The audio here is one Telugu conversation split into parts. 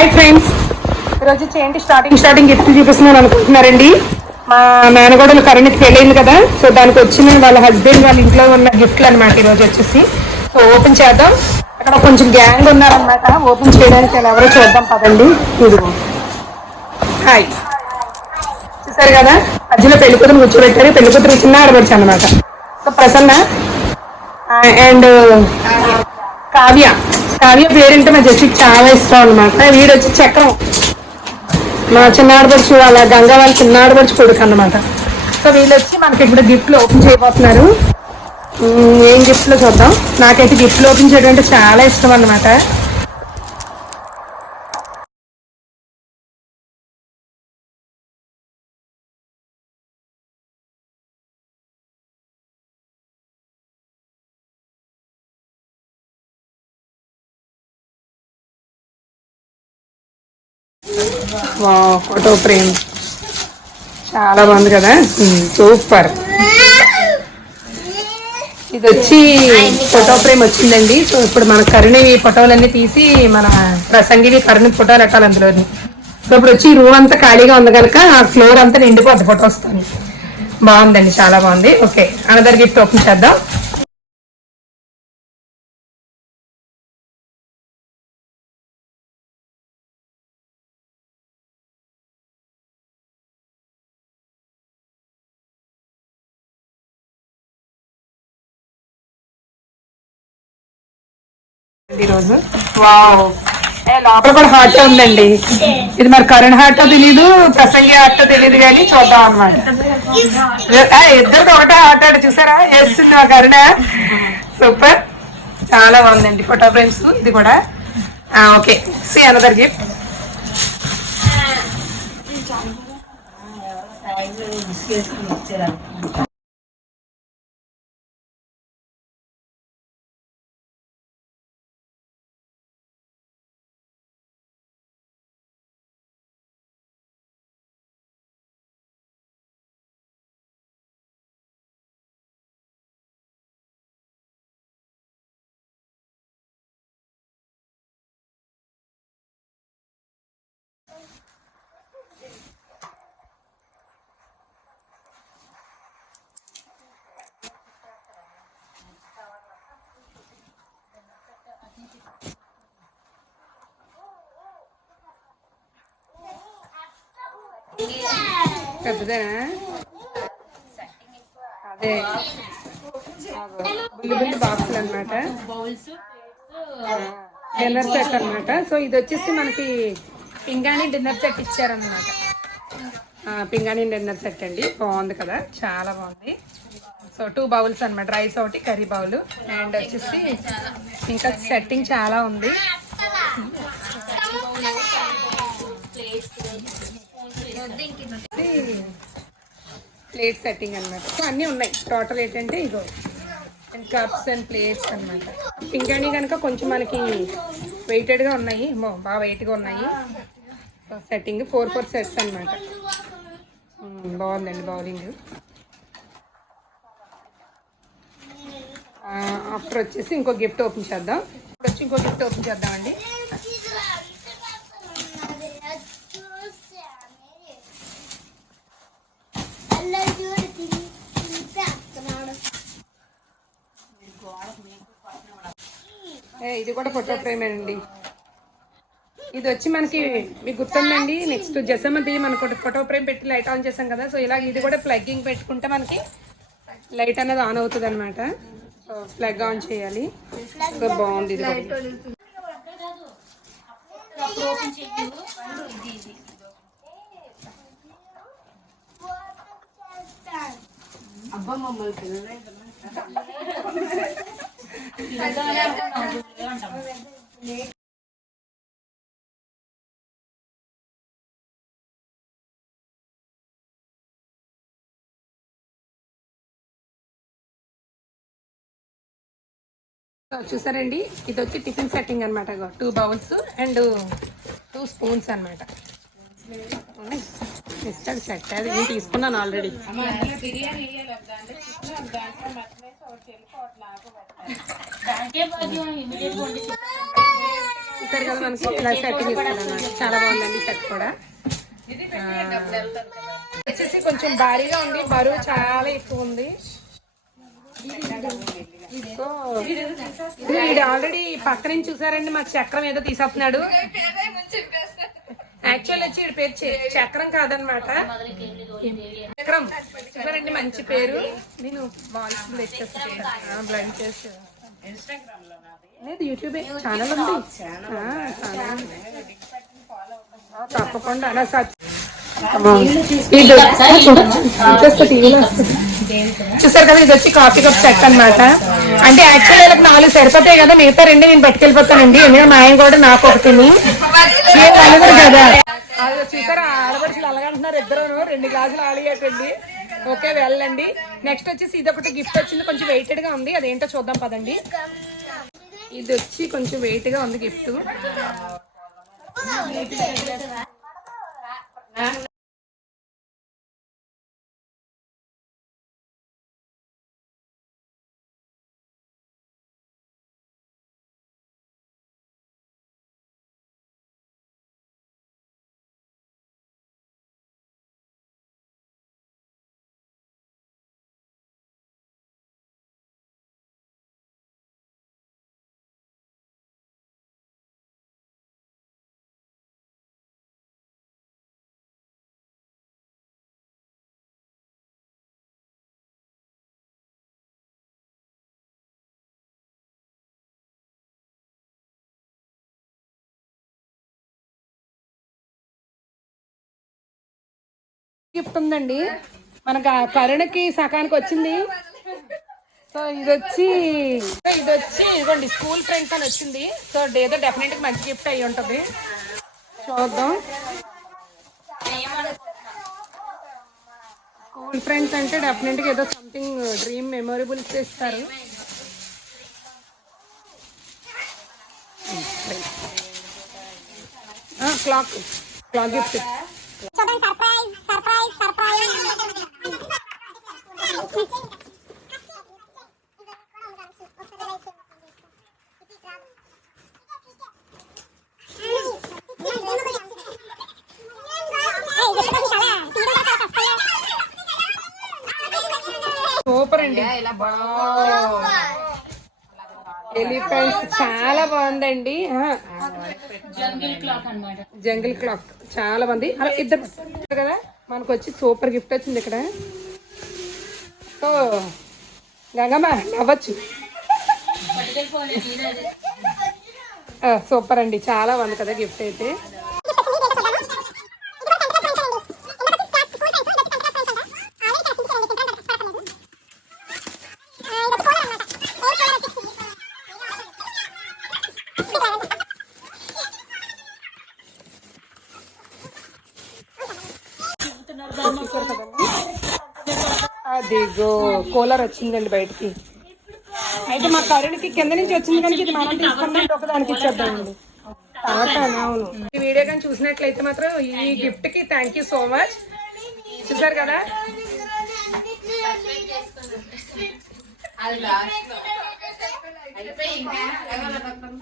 హాయ్ ఫ్రెండ్స్, ఈరోజు ఏంటి స్టార్టింగ్ గిఫ్ట్ చూపిస్తున్నాను అనుకుంటున్నారండి. మా మేనగోడలు కరుణికి పెళ్ళైంది కదా, సో దానికి వచ్చిన వాళ్ళ హస్బెండ్ వాళ్ళ ఇంట్లో ఉన్న గిఫ్ట్లు అనమాట. ఈరోజు వచ్చేసి సో ఓపెన్ చేద్దాం. అక్కడ కొంచెం గ్యాంగ్ ఉన్నారనమాట. ఓపెన్ చేయడానికి అలా ఎవరో చూద్దాం పదండి. ఇదిగో హాయ్, చూసారు కదా, మధ్యలో పెళ్లి కూతురు కూర్చోబెట్టారు. పెళ్లి కూతురు చిన్న ఆడబడుచు అనమాట. So Prasanna and Kavya. కావ్య పేరేంటే మా జెస్సీకి చాలా ఇష్టం అనమాట. వీడు వచ్చి చక్రం, మా చిన్న ఆడపడుచు వాళ్ళ గంగా వాళ్ళ చిన్న ఆడపడుచు కొడుకు అనమాట. సో వీళ్ళు వచ్చి మనకి ఇప్పుడు గిఫ్ట్లు ఓపెన్ చేయబోతున్నారు. ఏం గిఫ్ట్లో చూద్దాం. నాకైతే గిఫ్ట్లు ఓపెన్ చేయడం అంటే చాలా ఇష్టం అనమాట. ఫోటో ఫ్రేమ్ చాలా బాగుంది కదా, సూపర్. ఇది వచ్చి ఫోటో ఫ్రేమ్ వచ్చిందండి. సో ఇప్పుడు మన కరుణి ఫోటోలన్నీ తీసి మన ప్రసంగివి కరుణి ఫోటోలు పెట్టాలి అందులోని. సో ఇప్పుడు వచ్చి రూమ్ అంతా ఖాళీగా ఉంది కనుక ఆ ఫ్లోర్ అంతా నిండిపోద్ది ఫోటోస్తో. బాగుందండి, చాలా బాగుంది. ఓకే, అనదర్ గిఫ్ట్ ఓపెన్ చేద్దాం. ఈరోజు వావ్, లోపల కూడా హాట్ ఉందండి. ఇది మరి కరుణ్ హార్ట్ తెలీదు, ప్రసంగి హార్ట్ తెలీదు, కానీ చూద్దాం అనమాట. ఇద్దరికి ఒకటే హార్ట్ అంటే చూసారా, వేస్తుంది మా కరుణ. సూపర్, చాలా బాగుందండి ఫోటో ఫ్రేమ్స్. ఇది కూడా ఓకే. See another gift. పెద్దదేనా? అదే బుల్లి బుల్లి బాక్సులు అనమాట, డిన్నర్ సెట్ అనమాట. సో ఇది వచ్చేసి మనకి పింగాణి డిన్నర్ సెట్ ఇచ్చారనమాట. పింగాణి డిన్నర్ సెట్ అండి, బాగుంది కదా, చాలా బాగుంది. సో 2 బౌల్స్ అనమాట, రైస్ ఒకటి, కర్రీ బౌల్. అండ్ వచ్చేసి ఇంకా సెట్టింగ్ చాలా ఉంది. ప్లేట్ సెట్టింగ్ అనమాట. సో అన్నీ ఉన్నాయి. టోటల్ ఏంటంటే ego and cups and plates అనమాట. పింగాణి కనుక కొంచెం మనకి వెయిటెడ్గా ఉన్నాయి, బాగా వెయిట్గా ఉన్నాయి. సో సెట్టింగ్ 4 సెట్స్ అనమాట. బాగుందండి బౌలింగ్. ఆఫ్టర్ వచ్చేసి ఇంకో గిఫ్ట్ ఓపెన్ చేద్దాం. ఇప్పుడు వచ్చి ఇంకో గిఫ్ట్ ఓపెన్ చేద్దామండి. ఇది కూడా ఫోటో ఫ్రేమ్ అండి. ఇది వచ్చి మనకి మీకు గుర్తుందండి, నెక్స్ట్ జసమ్మది మనకు ఫోటో ఫ్రేమ్ పెట్టి లైట్ ఆన్ చేసాం కదా. సో ఇలాగ ఇది కూడా ప్లగ్గింగ్ పెట్టుకుంటే మనకి లైట్ అనేది ఆన్ అవుతుంది అనమాట. సో ప్లగ్ ఆన్ చేయాలి. సో బాగుంది ఇది కూడా. చూసారండి, ఇది వచ్చి టిఫిన్ సెట్టింగ్ అనమాట. 2 బౌల్స్ అండ్ 2 స్పూన్స్ అనమాట. ఇస్తాడు సెట్, అది నేను తీసుకున్నాను ఆల్రెడీ. చూసారు కదా మనకి ఇలా సెట్టింగ్ ఇస్తారు అన్నమాట. చాలా బాగుందండి సెట్ కూడా. వచ్చేసి కొంచెం భారీగా ఉంది, బరువు చాలా ఎక్కువ ఉంది. సో ఇది ఆల్రెడీ పక్క నుంచి చూసారండి, మాకు చక్రం ఏదో తీసేస్తున్నాడు. యాక్చువల్ వచ్చి వీడి పేరు చక్రం కాదనమాట, చక్రం. చూసారండి మంచి పేరు. నేను వాయిస్ బ్లెండ్ చేస్తాను, లేదు యూట్యూబే ఛానల్ ఉంది. తప్పకుండా అలా చూసారు కదా, ఇది వచ్చి కాఫీ కప్ సెట్ అనమాట. అంటే యాక్చువల్లీ వాళ్ళకి 4 సరిపోతాయి కదా, మిగతా 2 నేను పట్టుకెళ్ళిపోతానండి. ఎందుకంటే మా ఆయన కూడా నాకు ఒకటిని కదా. అది చూసారా, ఆడపడుచులు అలాగంటున్నారు ఇద్దరు, 2 గ్లాసులు ఆడిగట్టండి. ఓకే వెళ్ళండి. నెక్స్ట్ వచ్చేసి ఇది ఒకటి గిఫ్ట్ వచ్చింది, కొంచెం వెయిటెడ్ గా ఉంది, అదేంటో చూద్దాం పదండి. ఇది వచ్చి కొంచెం వెయిట్ గా ఉంది గిఫ్ట్. గిఫ్ట్ ఉందండి మనకు కరుణకి సకానికి వచ్చింది. సో ఇది వచ్చి ఇదిగోండి స్కూల్ ఫ్రెండ్స్ అని వచ్చింది. సో ఏదో డెఫినెట్ గా మంచి గిఫ్ట్ అయ్యి ఉంటది, చూద్దాం. స్కూల్ ఫ్రెండ్స్ అంటే డెఫినెట్ గా ఏదో సంథింగ్ డ్రీమ్ మెమొరబుల్స్ ఇస్తారు. Clock gift. సూపర్ అండి, ఎలిఫెంట్స్ చాలా బాగుందండి. జంగిల్ క్లాక్ చాలా బాగుంది. అలా ఇద్దరు కదా, మనకు వచ్చి సూపర్ గిఫ్ట్ వచ్చింది ఇక్కడ. సో గంగమ్మ నవ్వచ్చు. సూపర్ అండి, చాలా బాగుంది కదా గిఫ్ట్ అయితే. అదిగో కూలర్ వచ్చిందండి బయటికి. అయితే మా కరుణకి కింద నుంచి వచ్చింది కనుక ఇది మనం తీసుకున్నాం, ఒకదానికి ఇచ్చేద్దామండి. అవును, ఈ వీడియో కానీ చూసినట్లయితే మాత్రం ఈ గిఫ్ట్ కి థ్యాంక్ యూ సో మచ్. చూసారు కదా,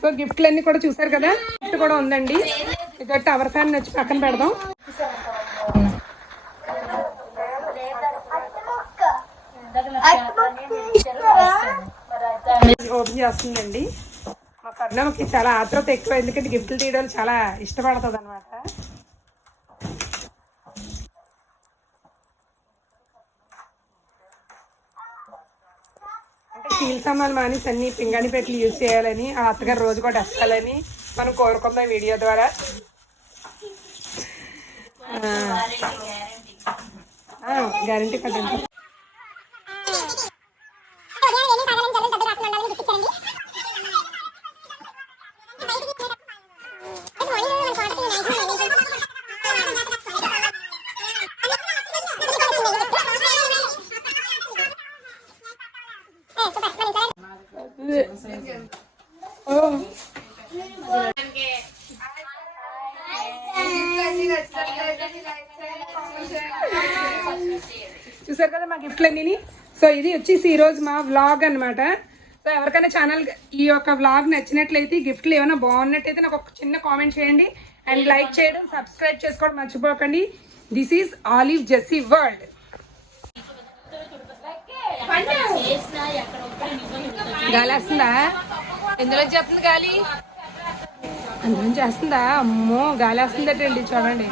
సో గిఫ్ట్లు అన్ని కూడా చూసారు కదా. గిఫ్ట్ కూడా ఉందండి. ఇదో టవర్ ఫ్యాన్ వచ్చి పక్కన పెడదాం. ఓపెన్ చేస్తుందండి. మా కర్ణమ్మకి చాలా ఆత్రత ఎక్కువ, ఎందుకంటే గిఫ్ట్లు తీయడం చాలా ఇష్టపడుతుంది అనమాట. అంటే స్టీల్ సామాన్లు మానేసి అన్ని పింగాణి పెట్లు యూజ్ చేయాలని, ఆ అత్తగారు రోజు కూడా వస్తాలని మనం కోరుకుందాం వీడియో ద్వారా. గ్యారంటీ కదండి. చూసారు కదా మా గిఫ్ట్లన్నీ. సో ఇది వచ్చేసి ఈరోజు మా వ్లాగ్ అనమాట. సో ఎవరికైనా ఛానల్ ఈ యొక్క వ్లాగ్ నచ్చినట్లయితే గిఫ్ట్లు ఏమైనా బాగున్నట్టయితే నాకు ఒక చిన్న కామెంట్ చేయండి అండ్ లైక్ చేయడం సబ్స్క్రైబ్ చేసుకోవడం మర్చిపోకండి. This is Olive Jessie World. గాలి వస్తుందా? ఎందులో చేస్తుంది గాలి? అందులో చేస్తుందా? అమ్మో గాలి వస్తుందటండి చూడండి.